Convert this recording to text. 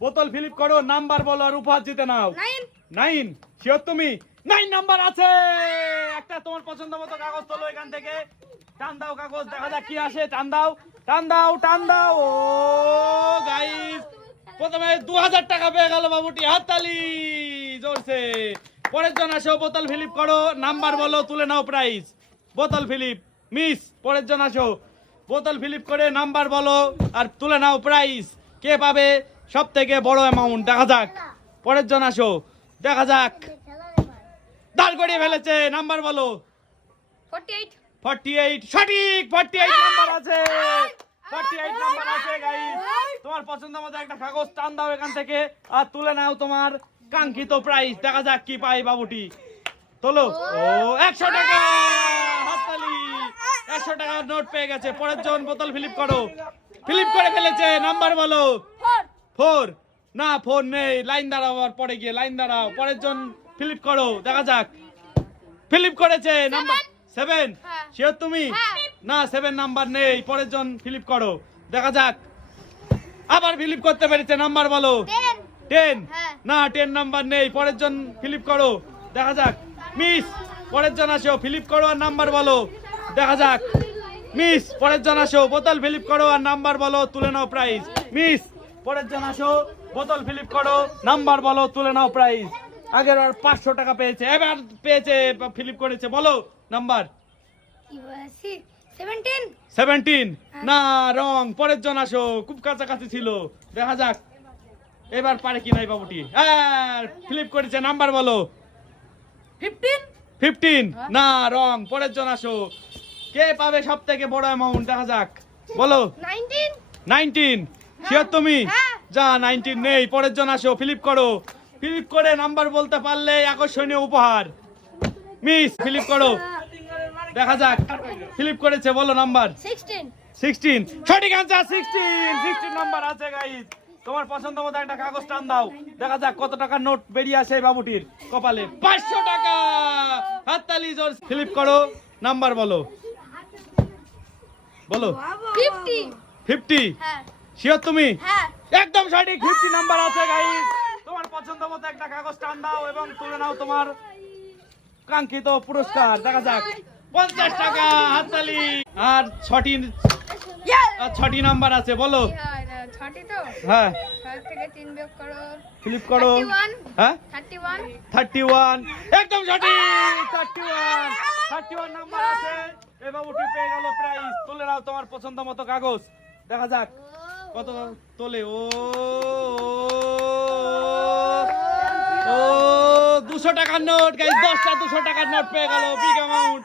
বোতল ফিলিপ করো নাম্বার বলো আর উপহার জিতে নাও। নাইন। শিওর তুমি? নাইন নাম্বার আছে। একটা তোমার পছন্দ মতো কাগজ তোলো এখান থেকে। টান দাও কাগজ দেখা যাক কি আসে। টান দাও টান দাও টান দাও। ও গাইস প্রথমে দু হাজার টাকা পেয়ে গেল বাবুটি হাততালি। জোরছে পরের জন আসো বোতল ফিলিপ করো। নাম্বার বলো তুলে নাও প্রাইস বোতল ফিলিপ মিস পরের জন আসো। বোতল ফিলিপ করে নাম্বার বলো আর তুলে নাও প্রাইস কে পাবে? সব থেকে বড় অ্যামাউন্ট দেখা যাক। পরের জন আসো দেখা যাক। দাঁড় করিয়ে ফেলেছে নাম্বার বলো। এইট ফর্টি এইট সঠিক ফর্টি এইট নাম্বার আছে। ফর্টি এইট নাম্বার আছে গাইস তোমার পছন্দ মতো একটা কাগজ টান দাও এখান থেকে আর তুলে নাও তোমার কাঙ্ক্ষিত প্রাইস দেখা যাক কি পাই বাবুটি। তোলো। ও একশো টাকা হাততালি একশো টাকার নোট পেয়ে গেছে। পরের জন বোতল ফিলিপ করো। ফিলিপ করে ফেলেছে নাম্বার বলো। ফোর। না ফোর নেই। লাইন দাঁড়াও আবার পরে গিয়ে লাইন দাঁড়াও। পরের জন ফিলিপ করো দেখা যাক। ফিলিপ করেছে নাম্বার সেভেন হ্যাঁ। শিওর তুমি? হ্যাঁ। না সেভেন নাম্বার নেই। পরের জন ফিলিপ করো দেখা যাক। আবার ফিলিপ করতে পেরেছে নাম্বার বলো। টেন হ্যাঁ। না টেন নাম্বার নেই। পরের জন ফিলিপ করো দেখা যাক। মিস পরের জন আসো ফিলিপ করো আর নাম্বার বলো দেখা যাক। মিস পরের জন আসো বোতল ফিলিপ করো আর নাম্বার বলো তুলে নাও প্রাইস মিস পরের জন আসো বোতল ফিলিপ করো নাম্বার বলো তুলে নাও প্রাইস আগের আর পাঁচশো টাকা পেয়েছে এবার পেয়েছে ফিলিপ করেছে বলো নাম্বার। সেভেন্টিন সেভেন্টিন না রং পরের জন আসো খুব কাছাকাছি ছিল। দেখা যাক এবার পারে কি নাই বাবুটি। হ্যাঁ ফ্লিপ করেছে নাম্বার বলো। ফিফটিন ফিফটিন না রং পরের জন আসো। কে পাবে সব থেকে বড় অ্যামাউন্ট দেখা যাক। বলো। নাইনটিন নাইনটিন শিওর তুমি হ্যাঁ। যা নাইনটিন নেই পরের জন আসো ফিলিপ করো। ফিলিপ করে নাম্বার বলতে পারলে আকর্ষণীয় উপহার। মিস ফিলিপ করো। দেখা যাক। ফিলিপ করেছে বলো নাম্বার। সিক্সটিন সঠিক আনসার সিক্সটিন সিক্সটিন নাম্বার আছে গাইস তোমার পছন্দ মতো একটা কাগজ টান দাও। দেখা যাক কত টাকার নোট বেরিয়ে আসে বাবুটির কপালে। পাঁচশো টাকা! হাততালি জোর। ফিলিপ করো। নাম্বার বলো। বলো। ফিফটি ফিফটি হ্যাঁ। শিওর তুমি? হ্যাঁ। একদম সঠিক ফিফটি নাম্বার আছে গাইস তোমার পছন্দ মতো একটা কাগজ টান দাও এবং তুলে নাও তোমার কাঙ্ক্ষিত পুরস্কার। দেখা যাক। পঞ্চাশ টাকা হাততালি। আর ছটি আর ছটি নাম্বার আছে বলো। হ্যাঁ ফ্লিপ করো। হ্যাঁ? থার্টি ওয়ান একদম সঠিক thirty one thirty one number আছে। এ বাবুটি পেয়ে গেল প্রাইস তুলে নাও তোমার পছন্দ মতো কাগজ। দেখা যাক। কত তোলে ও ও দুশো টাকার নোট গাই দশটা দুশো টাকার নোট পেয়ে গেল বিগ অ্যামাউন্ট